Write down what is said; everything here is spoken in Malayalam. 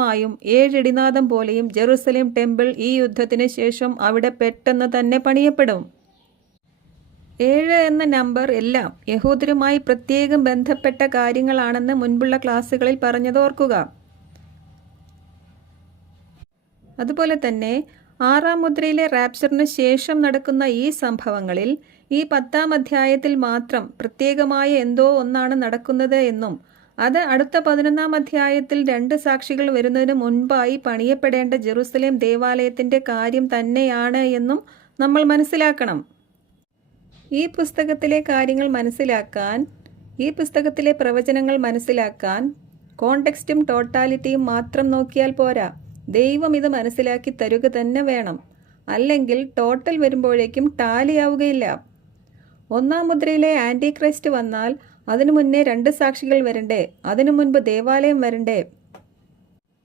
മായും 7 ഇടിനാദം പോലെയും ജെറുസലേം ടെമ്പിൾ ഈ യുദ്ധത്തിന് ശേഷം അവിടെ പെട്ടെന്ന് തന്നെ പണിയപ്പെടും. 7 എന്ന നമ്പർ എല്ലാം യഹൂദരുമായി പ്രത്യേകം ബന്ധപ്പെട്ട കാര്യങ്ങളാണെന്ന് മുൻപുള്ള ക്ലാസ്സുകളിൽ പറഞ്ഞത് ഓർക്കുക. അതുപോലെ തന്നെ 6-ാം മുദ്രയിലെ റാപ്ചറിന് ശേഷം നടക്കുന്ന ഈ സംഭവങ്ങളിൽ ഈ 10-ാം അധ്യായത്തിൽ മാത്രം പ്രത്യേകമായ എന്തോ ഒന്നാണ് നടക്കുന്നത് എന്നും അത് അടുത്ത 11-ാം അധ്യായത്തിൽ 2 സാക്ഷികൾ വരുന്നതിന് മുൻപായി പണിയപ്പെടേണ്ട ജെറുസലേം ദേവാലയത്തിൻ്റെ കാര്യം തന്നെയാണ് എന്നും നമ്മൾ മനസ്സിലാക്കണം. ഈ പുസ്തകത്തിലെ കാര്യങ്ങൾ മനസ്സിലാക്കാൻ, ഈ പുസ്തകത്തിലെ പ്രവചനങ്ങൾ മനസ്സിലാക്കാൻ കോണ്ടെക്സ്റ്റും ടോട്ടാലിറ്റിയും മാത്രം നോക്കിയാൽ പോരാ. ദൈവം ഇത് മനസ്സിലാക്കി തരുക തന്നെ വേണം. അല്ലെങ്കിൽ ടോട്ടൽ വരുമ്പോഴേക്കും ടാലിയാവുകയില്ല. 1-ാം മുദ്രയിലെ ആൻറ്റി ക്രൈസ്റ്റ് വന്നാൽ അതിനു മുന്നേ 2 സാക്ഷികൾ വരണ്ടേ? അതിനു മുൻപ് ദേവാലയം വരണ്ടേ?